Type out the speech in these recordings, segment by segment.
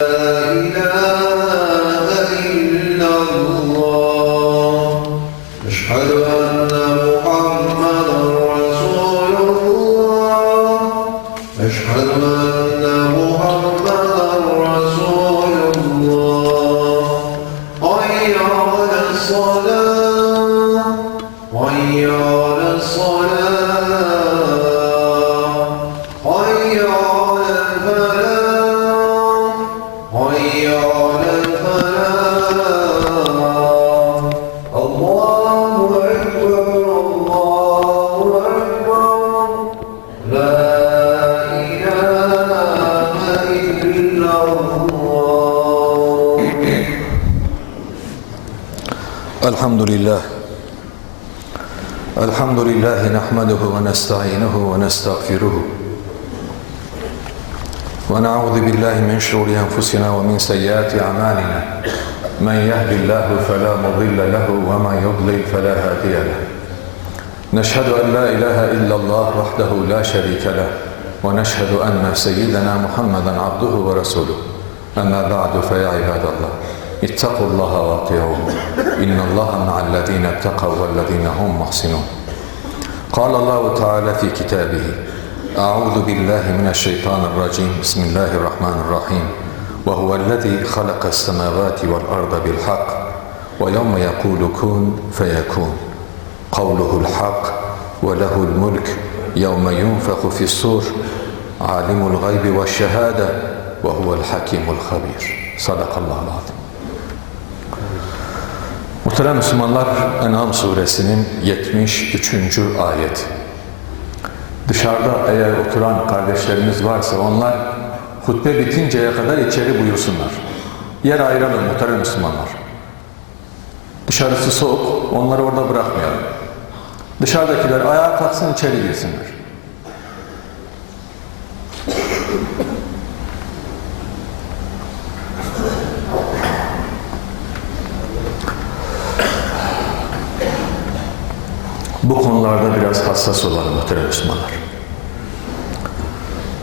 إله الحمد لله. الحمد لله نحمده ونستعينه ونستغفره. ونعوذ بالله من شرور أنفسنا ومن سيئات أعمالنا. من يهد الله فلا مضل له ومن يضلل فلا هادي له. نشهد أن لا إله إلا الله وحده لا شريك له. ونشهد أن سيدنا محمدا عبده ورسوله. أما بعد فيا عباد الله. اتقوا الله واطيعوه. إن الله مع الذين اتقوا والذين هم محسنون. قال الله تعالى في كتابه أعوذ بالله من الشيطان الرجيم. بسم الله الرحمن الرحيم. وهو الذي خلق السماوات والأرض بالحق ويوم يقول كن فيكون. قوله الحق وله الملك يوم ينفخ في الصور. عالم الغيب والشهادة وهو الحكيم الخبير. صدق الله العظيم. Muhterem Müslümanlar En'am suresinin 73. ayet. Dışarıda eğer oturan kardeşlerimiz varsa onlar hutbe bitinceye kadar içeri buyursunlar. Yer ayıralım muhterem Müslümanlar. Dışarısı soğuk, onları orada bırakmayalım. Dışarıdakiler ayağa kalksın içeri girsinler. Bu konularda hassas olalım muhterem Müslümanlar.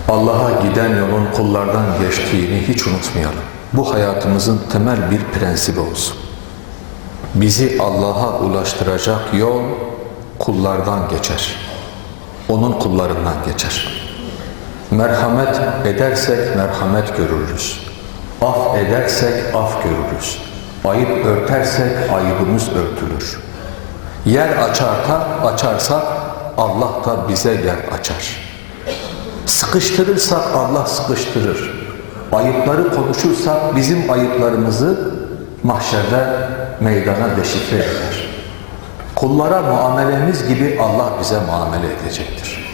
Allah'a giden yolun kullardan geçtiğini hiç unutmayalım. Bu hayatımızın temel bir prensibi olsun. Bizi Allah'a ulaştıracak yol kullardan geçer. Onun kullarından geçer. Merhamet edersek merhamet görürüz. Af edersek af görürüz. Ayıp örtersek ayıbımız örtülür. Yer açarsa, açarsak Allah da bize yer açar. Sıkıştırırsak Allah sıkıştırır. Ayıpları konuşursak bizim ayıplarımızı mahşerde meydana deşifre eder. Kullara muamelemiz gibi Allah bize muamele edecektir.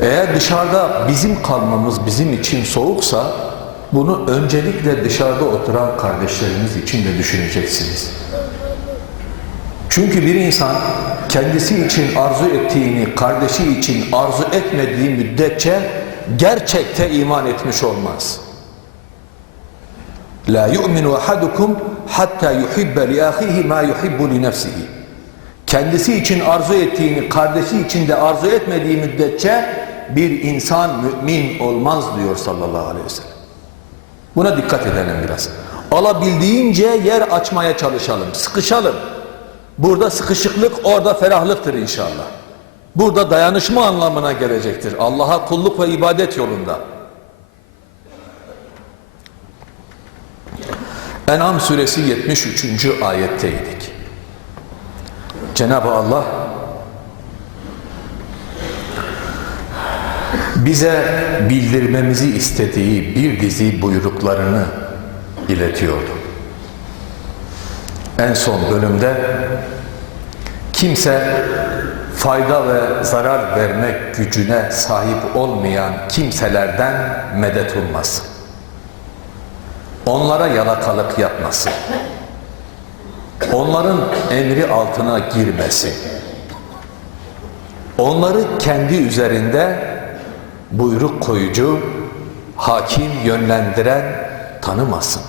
Eğer dışarıda bizim kalmamız bizim için soğuksa bunu öncelikle dışarıda oturan kardeşlerimiz için de düşüneceksiniz. Çünkü bir insan kendisi için arzu ettiğini kardeşi için arzu etmediği müddetçe gerçekte iman etmiş olmaz. La yu'minu ahadukum hatta yuhibbe li ahihi ma yuhibbu li nefsihi. Kendisi için arzu ettiğini kardeşi için de arzu etmediği müddetçe bir insan mümin olmaz diyor sallallahu aleyhi ve sellem. Buna dikkat edelim biraz. Alabildiğince yer açmaya çalışalım, sıkışalım. Burada sıkışıklık, orada ferahlıktır inşallah. Burada dayanışma anlamına gelecektir. Allah'a kulluk ve ibadet yolunda. En'am suresi 73. ayetteydik. Cenab-ı Allah bize bildirmemizi istediği bir dizi buyruklarını iletiyordu. En son bölümde kimse fayda ve zarar vermek gücüne sahip olmayan kimselerden medet ummasın. Onlara yalakalık yapmasın. Onların emri altına girmesin. Onları kendi üzerinde buyruk koyucu, hakim yönlendiren tanımasın.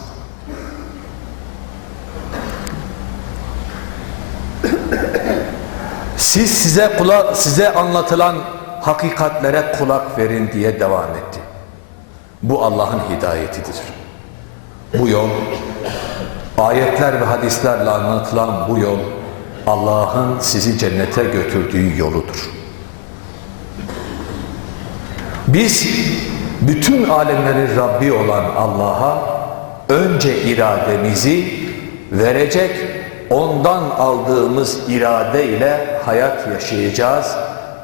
Siz size kula, size anlatılan hakikatlere kulak verin diye devam etti. Bu Allah'ın hidayetidir. Bu yol, ayetler ve hadislerle anlatılan bu yol, Allah'ın sizi cennete götürdüğü yoludur. Biz bütün alemlerin Rabbi olan Allah'a önce irademizi verecek, ondan aldığımız irade ile hayat yaşayacağız.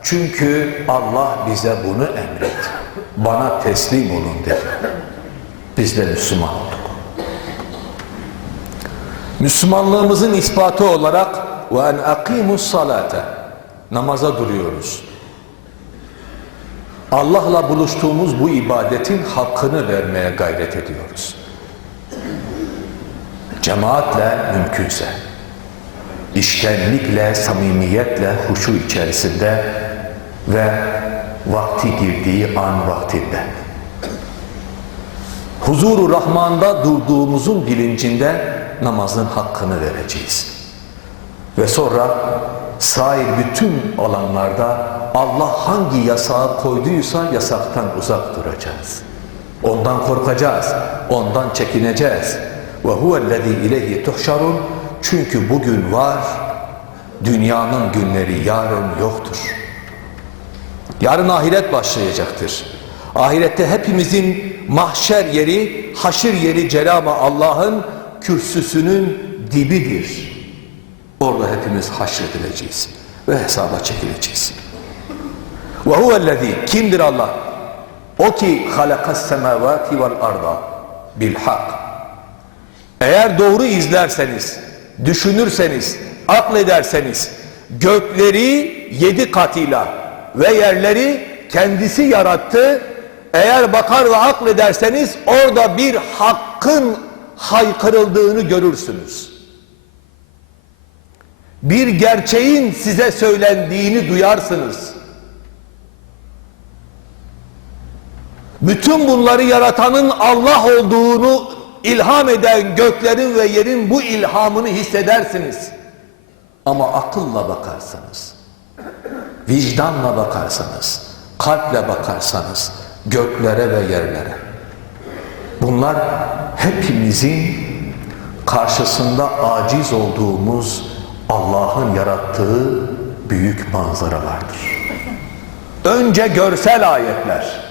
Çünkü Allah bize bunu emretti. Bana teslim olun dedi. Biz de Müslüman olduk. Müslümanlığımızın ispatı olarak ve en akimus salate namaza duruyoruz. Allah'la buluştuğumuz bu ibadetin hakkını vermeye gayret ediyoruz. Cemaatle mümkünse, iştenlikle, samimiyetle, huşu içerisinde ve vakti girdiği an vaktinde. Huzuru Rahman'da durduğumuzun bilincinde namazın hakkını vereceğiz. Ve sonra sair bütün alanlarda Allah hangi yasağı koyduysa yasaktan uzak duracağız. Ondan korkacağız, ondan çekineceğiz. Ve huvellezî ileyhi tuhşarun çünkü bugün var, dünyanın günleri yarın yoktur. Yarın ahiret başlayacaktır. Ahirette hepimizin mahşer yeri, haşir yeri Cenab-ı Allah'ın kürsüsünün dibidir. Orada hepimiz haşredileceğiz ve hesaba çekileceğiz. Ve huvellezî kimdir Allah? O ki halakas semavati vel arda bil hak. Eğer doğru izlerseniz, düşünürseniz, aklederseniz gökleri yedi katıyla ve yerleri kendisi yarattı. Eğer bakar ve aklederseniz orada bir hakkın haykırıldığını görürsünüz. Bir gerçeğin size söylendiğini duyarsınız. Bütün bunları yaratanın Allah olduğunu ilham eden göklerin ve yerin bu ilhamını hissedersiniz. Ama akılla bakarsanız, vicdanla bakarsanız, kalple bakarsanız göklere ve yerlere. Bunlar hepimizin karşısında aciz olduğumuz Allah'ın yarattığı büyük manzaralardır. Önce görsel ayetler.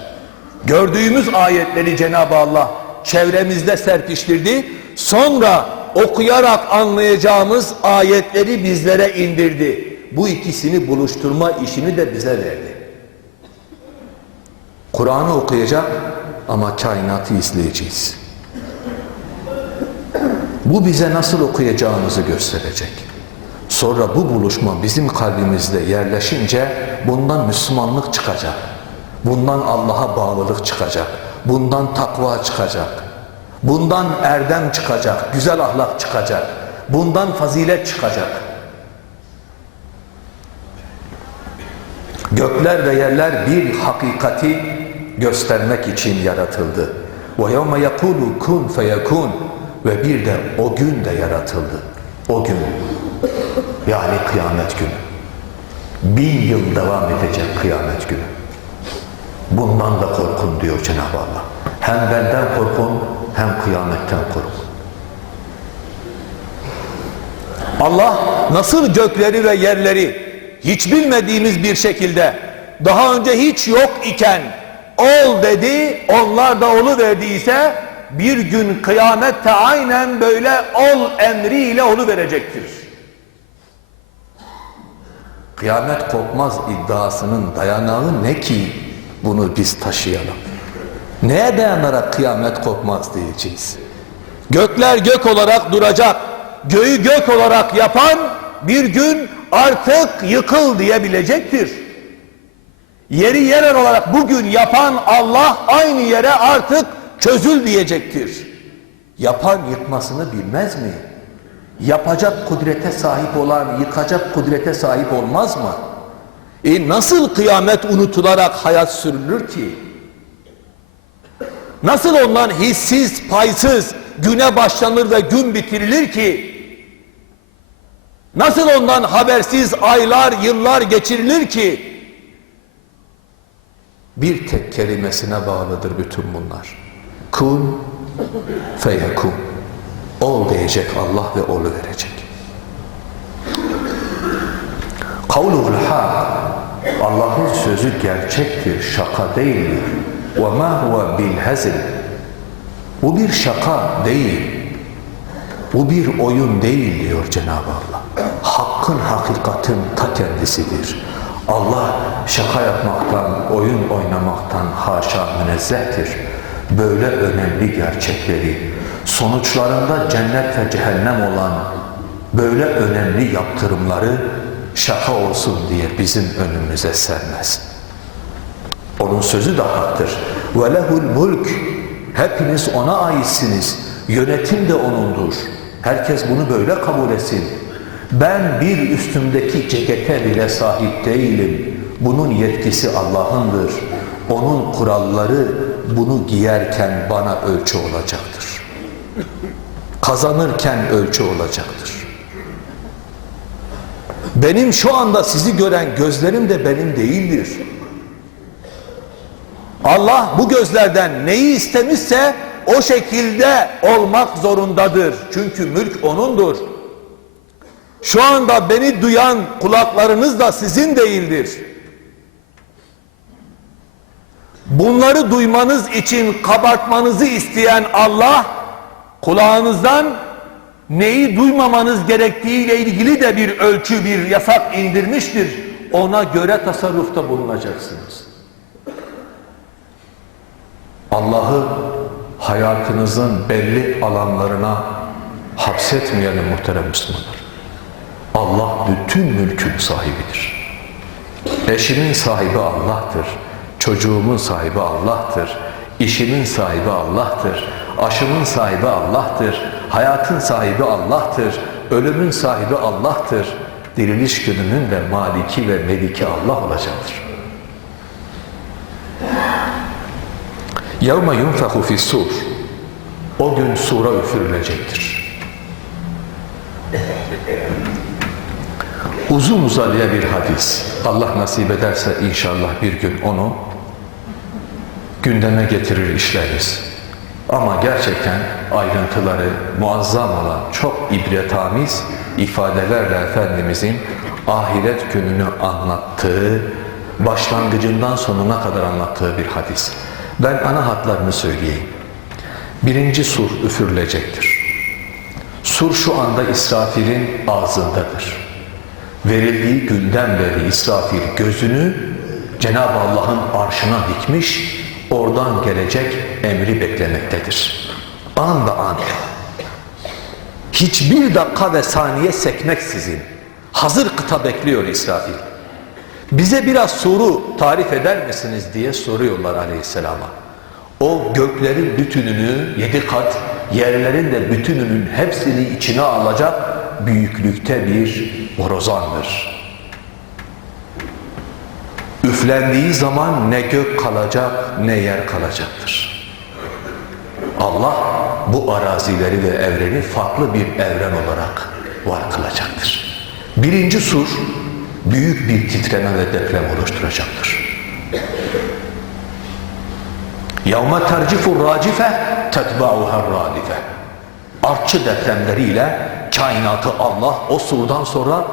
Gördüğümüz ayetleri Cenab-ı Allah çevremizde serpiştirdi. Sonra okuyarak anlayacağımız ayetleri bizlere indirdi. Bu ikisini buluşturma işini de bize verdi. Kur'an'ı okuyacak ama kainatı izleyeceğiz. Bu bize nasıl okuyacağımızı gösterecek. Sonra bu buluşma bizim kalbimizde yerleşince bundan Müslümanlık çıkacak. Bundan Allah'a bağlılık çıkacak. Bundan takva çıkacak. Bundan erdem çıkacak. Güzel ahlak çıkacak. Bundan fazilet çıkacak. Gökler ve yerler bir hakikati göstermek için yaratıldı. Yevme yekulu kun feyekun ve bir de o gün de yaratıldı. O gün yani kıyamet günü. Bin yıl devam edecek kıyamet günü. Bundan da korkun diyor Cenab-ı Allah. Hem benden korkun hem kıyametten korkun. Allah nasıl gökleri ve yerleri hiç bilmediğimiz bir şekilde daha önce hiç yok iken ol dedi onlar da olu verdiyse bir gün kıyamette aynen böyle ol emriyle olu verecektir. Kıyamet kopmaz iddiasının dayanağı ne ki bunu biz taşıyalım. Neye dayanarak kıyamet kopmaz diyeceğiz. Gökler gök olarak duracak. Göğü gök olarak yapan bir gün artık yıkıl diyebilecektir. Yeri yer olarak bugün yapan Allah aynı yere artık çözül diyecektir. Yapan yıkmasını bilmez mi? Yapacak kudrete sahip olan yıkacak kudrete sahip olmaz mı? E nasıl kıyamet unutularak hayat sürülür ki? Nasıl ondan hissiz, paysız güne başlanır ve gün bitirilir ki? Nasıl ondan habersiz aylar, yıllar geçirilir ki? Bir tek kelimesine bağlıdır bütün bunlar. Kun feyekun. Ol diyecek Allah ve olu verecek. Kavluhul hak. Allah'ın sözü gerçektir, şaka değildir. Huve bil hazil. Bu bir şaka değil. Bu bir oyun değil diyor Cenab-ı Allah. Hakkın, hakikatin ta kendisidir. Allah şaka yapmaktan, oyun oynamaktan haşa münezzehtir. Böyle önemli gerçekleri, sonuçlarında cennet ve cehennem olan böyle önemli yaptırımları şaka olsun diye bizim önümüze sermez. Onun sözü de haktır. Lehul mulk. Hepiniz ona aitsiniz. Yönetim de onundur. Herkes bunu böyle kabul etsin. Ben bir üstümdeki cekete bile sahip değilim. Bunun yetkisi Allah'ındır. Onun kuralları bunu giyerken bana ölçü olacaktır. Kazanırken ölçü olacaktır. Benim şu anda sizi gören gözlerim de benim değildir. Allah bu gözlerden neyi istemişse o şekilde olmak zorundadır. Çünkü mülk O'nundur. Şu anda beni duyan kulaklarınız da sizin değildir. Bunları duymanız için kabartmanızı isteyen Allah kulağınızdan neyi duymamanız gerektiğiyle ilgili de bir ölçü, bir yasak indirmiştir. Ona göre tasarrufta bulunacaksınız. Allah'ı hayatınızın belli alanlarına hapsetmeyelim muhterem Müslümanlar. Allah bütün mülkün sahibidir. Eşimin sahibi Allah'tır. Çocuğumun sahibi Allah'tır. İşimin sahibi Allah'tır. Aşımın sahibi Allah'tır. Hayatın sahibi Allah'tır. Ölümün sahibi Allah'tır. Diriliş gününün de maliki ve meliki Allah olacaktır. يَوْمَ يُنْفَخُ فِي sur. O gün sura üfürülecektir. Uzun uzadıya bir hadis. Allah nasip ederse inşallah bir gün onu gündeme getirir işleriz. Ama gerçekten ayrıntıları muazzam olan çok ibretamiz ifadelerle Efendimizin ahiret gününü anlattığı, başlangıcından sonuna kadar anlattığı bir hadis. Ben ana hatlarını söyleyeyim. Birinci sur üfürülecektir. Sur şu anda İsrafil'in ağzındadır. Verildiği günden beri İsrafil gözünü Cenab-ı Allah'ın arşına dikmiş, oradan gelecek emri beklemektedir. An be an. Hiçbir dakika ve saniye sekmeksizin hazır kıta bekliyor İsrafil. Bize biraz soru tarif eder misiniz diye soruyorlar aleyhisselama. O göklerin bütününü yedi kat, yerlerin de bütününün hepsini içine alacak büyüklükte bir borazandır. Üflendiği zaman ne gök kalacak ne yer kalacaktır. Allah bu arazileri ve evreni farklı bir evren olarak var kılacaktır. Birinci sur büyük bir titreme ve deprem oluşturacaktır. Yavma tercifu racife tetba'uha radife. Artçı depremleriyle kainatı Allah o surdan sonra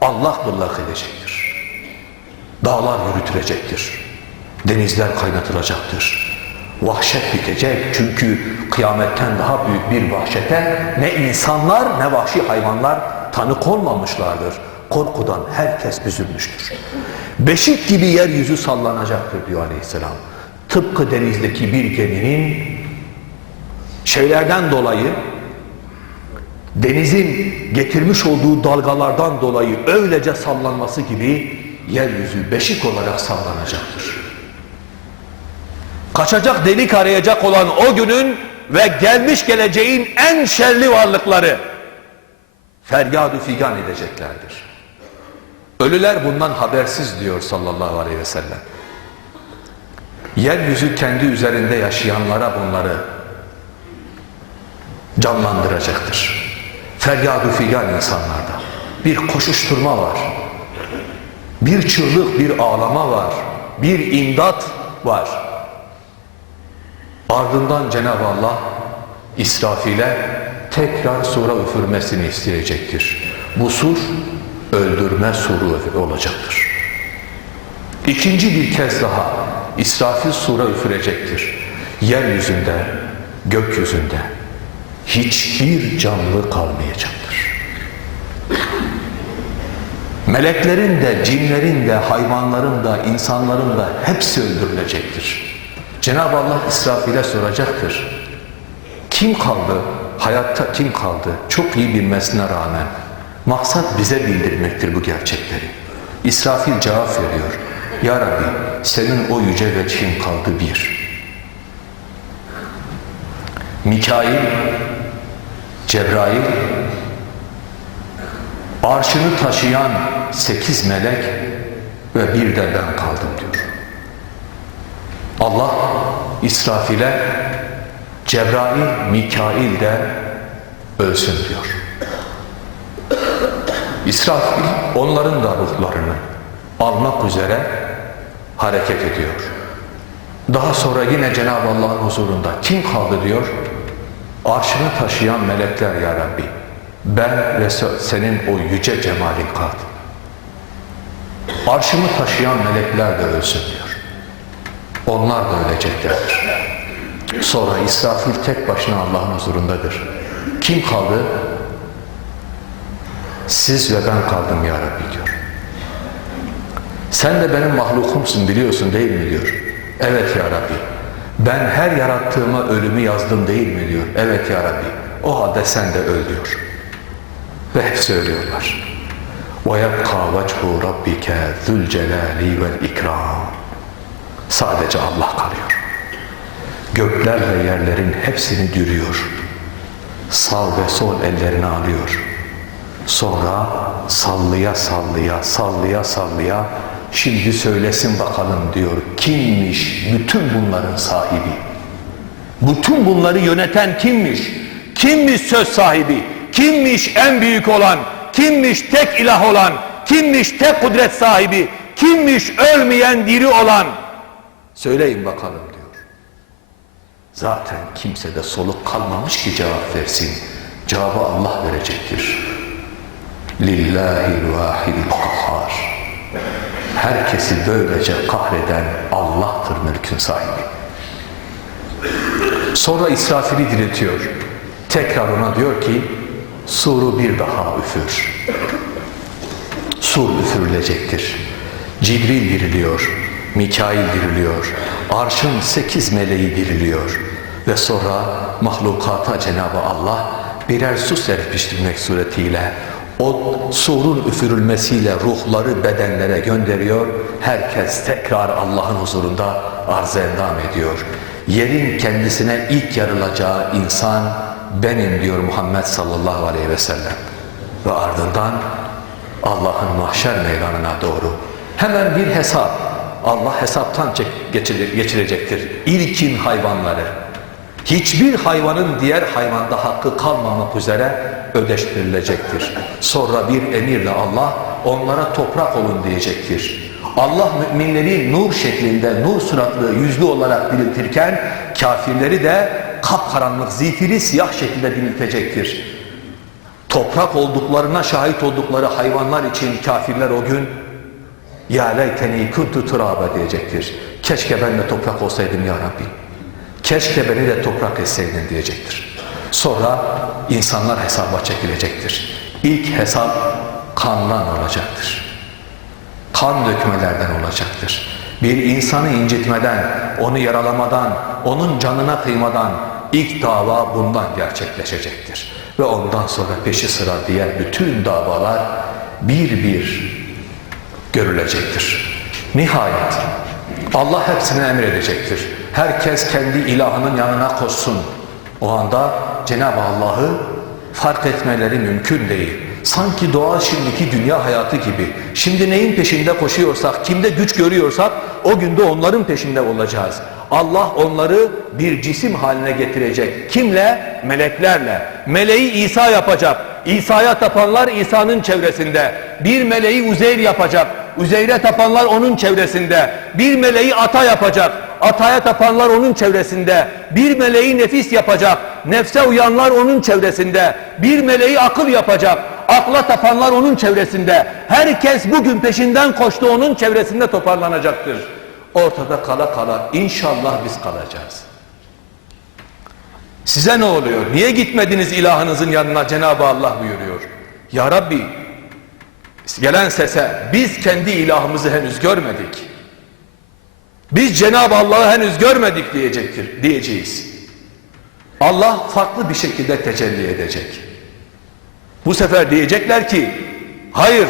Allah bıllak edecektir. Dağlar yürütülecektir. Denizler kaynatılacaktır Vahşet bitecek çünkü kıyametten daha büyük bir vahşete ne insanlar ne vahşi hayvanlar tanık olmamışlardır. Korkudan herkes büzülmüştür. Beşik gibi yeryüzü sallanacaktır diyor aleyhisselam. Tıpkı denizdeki bir geminin şeylerden dolayı denizin getirmiş olduğu dalgalardan dolayı öylece sallanması gibi yeryüzü beşik olarak sallanacaktır. Kaçacak delik arayacak olan o günün ve gelmiş geleceğin en şerli varlıkları feryadu figan edeceklerdir. Ölüler bundan habersiz diyor sallallahu aleyhi ve sellem. Yeryüzü kendi üzerinde yaşayanlara bunları canlandıracaktır. Feryadu figan insanlarda. Bir koşuşturma var. Bir çığlık, bir ağlama var. Bir imdat var. Ardından Cenab-ı Allah İsrafil'e tekrar sura üfürmesini isteyecektir. Bu sur öldürme suru olacaktır. İkinci bir kez daha İsrafil sura üfürecektir. Yeryüzünde, gökyüzünde hiçbir canlı kalmayacaktır. Meleklerin de, cinlerin de, hayvanların da, insanların da hepsi öldürülecektir. Cenab-ı Allah İsrafil'e soracaktır. Kim kaldı? Hayatta kim kaldı? Çok iyi bilmesine rağmen. Maksat bize bildirmektir bu gerçekleri. İsrafil cevap veriyor. Ya Rabbi senin o yüce vecihin kaldı bir. Mikail, Cebrail, arşını taşıyan sekiz melek ve bir de ben kaldım diyor. Allah İsrafil'e Cebrail, Mikail de ölsün diyor. İsrafil onların da ruhlarını almak üzere hareket ediyor. Daha sonra yine Cenab-ı Allah'ın huzurunda kim kaldı diyor? Arşını taşıyan melekler ya Rabbi. Ben ve se- senin o yüce cemalin kaldı. Arşımı taşıyan melekler de ölsün diyor. Onlar da öleceklerdir. Sonra İsrafil tek başına Allah'ın huzurundadır. Kim kaldı? Siz ve ben kaldım ya Rabbi diyor. Sen de benim mahlukumsun biliyorsun değil mi diyor. Evet ya Rabbi. Ben her yarattığıma ölümü yazdım değil mi diyor. Evet ya Rabbi. O halde sen de öl diyor. Ve hep söylüyorlar. وَيَبْقَى وَجْهُ رَبِّكَ ذُو الْجَلَالِ وَالْاِكْرَامِ Sadece Allah kalıyor. Gökler ve yerlerin hepsini dürüyor. Sağ ve sol ellerini alıyor. Sonra sallaya sallaya sallaya sallaya şimdi söylesin bakalım diyor. Kimmiş bütün bunların sahibi? Bütün bunları yöneten kimmiş? Kimmiş söz sahibi? Kimmiş en büyük olan? Kimmiş tek ilah olan? Kimmiş tek kudret sahibi? Kimmiş ölmeyen diri olan? Söyleyin bakalım diyor. Zaten kimsede soluk kalmamış ki cevap versin. Cevabı Allah verecektir. Lillahil vahidil kahhar. Herkesi böylece kahreden Allah'tır mülkün sahibi. Sonra İsrafil'i diriltiyor. Tekrar ona diyor ki suru bir daha üfür. Sur üfürülecektir. Cibril diriliyor. Mikail diriliyor. Arşın sekiz meleği diriliyor. Ve sonra mahlukata Cenab-ı Allah birer su serpiştirmek suretiyle o surun üfürülmesiyle ruhları bedenlere gönderiyor. Herkes tekrar Allah'ın huzurunda arz endam ediyor. Yerin kendisine ilk yarılacağı insan benim diyor Muhammed sallallahu aleyhi ve sellem. Ve ardından Allah'ın mahşer meydanına doğru hemen bir hesap Allah hesaptan geçirecektir. İlkin hayvanları. Hiçbir hayvanın diğer hayvanda hakkı kalmamak üzere ödeştirilecektir. Sonra bir emirle Allah onlara toprak olun diyecektir. Allah müminleri nur şeklinde, nur suratlı, yüzlü olarak diriltirken kafirleri de kapkaranlık, zifiri siyah şekilde diriltecektir. Toprak olduklarına şahit oldukları hayvanlar için kafirler o gün ya leyteni kuntu turaba diyecektir. Keşke ben de toprak olsaydım ya Rabbi. Keşke beni de toprak etseydin diyecektir. Sonra insanlar hesaba çekilecektir. İlk hesap kandan olacaktır. Kan dökmelerden olacaktır. Bir insanı incitmeden, onu yaralamadan, onun canına kıymadan ilk dava bundan gerçekleşecektir. Ve ondan sonra peşi sıra diğer bütün davalar bir bir görülecektir. Nihayet Allah hepsini emredecektir. Herkes kendi ilahının yanına koşsun. O anda Cenab-ı Allah'ı fark etmeleri mümkün değil. Sanki doğal şimdiki dünya hayatı gibi. Şimdi neyin peşinde koşuyorsak, kimde güç görüyorsak o günde onların peşinde olacağız. Allah onları bir cisim haline getirecek. Kimle? Meleklerle. Meleği İsa yapacak. İsa'ya tapanlar İsa'nın çevresinde. Bir meleği Uzeyr yapacak. Uzeyr'e tapanlar onun çevresinde. Bir meleği ata yapacak. Ataya tapanlar onun çevresinde. Bir meleği nefis yapacak. Nefse uyanlar onun çevresinde. Bir meleği akıl yapacak. Akla tapanlar onun çevresinde. Herkes bugün peşinden koştu onun çevresinde toparlanacaktır. Ortada kala kala inşallah biz kalacağız. Size ne oluyor? Niye gitmediniz ilahınızın yanına Cenab-ı Allah buyuruyor. Ya Rabbi gelen sese biz kendi ilahımızı henüz görmedik. Biz Cenab-ı Allah'ı henüz görmedik diyecektir, diyeceğiz. Allah farklı bir şekilde tecelli edecek. Bu sefer diyecekler ki hayır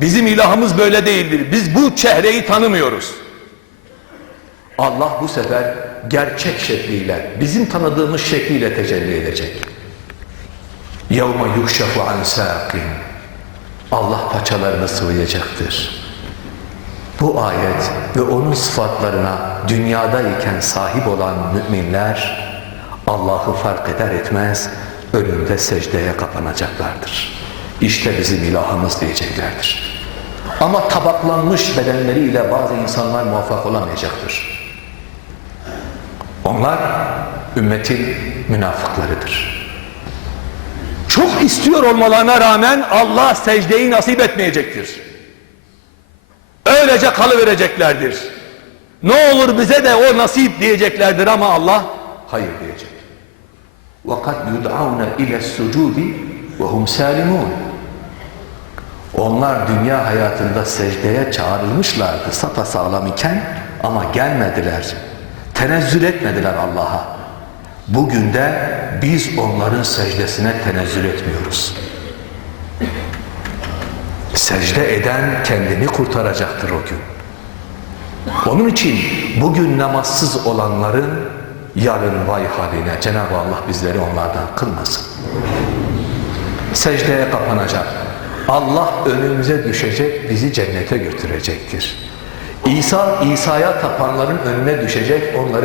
bizim ilahımız böyle değildir. Biz bu çehreyi tanımıyoruz. Allah bu sefer gerçek şekliyle, bizim tanıdığımız şekliyle tecelli edecek. يَوْمَ يُكْشَفُ عَنْ سَاقٍ Allah paçalarını sıvayacaktır. Bu ayet ve onun sıfatlarına dünyadayken sahip olan müminler Allah'ı fark eder etmez önünde secdeye kapanacaklardır. İşte bizim ilahımız diyeceklerdir. Ama tabaklanmış bedenleriyle bazı insanlar muvaffak olamayacaktır. Onlar ümmetin münafıklarıdır. Çok istiyor olmalarına rağmen Allah secdeyi nasip etmeyecektir. Öylece kalıvereceklerdir. Ne olur bize de o nasip diyeceklerdir ama Allah hayır diyecek. وَقَدْ يُدْعَوْنَ اِلَى السُّجُودِ وَهُمْ سَالِمُونَ Onlar dünya hayatında secdeye çağrılmışlardı sapasağlam iken ama gelmediler. Tenezzül etmediler Allah'a. Bugün de biz onların secdesine tenezzül etmiyoruz. Secde eden kendini kurtaracaktır o gün. Onun için bugün namazsız olanların yarın vay haline Cenab-ı Allah bizleri onlardan kılmasın. Secdeye kapanacak. Allah önümüze düşecek, bizi cennete götürecektir. İsa, İsa'ya tapanların önüne düşecek, onları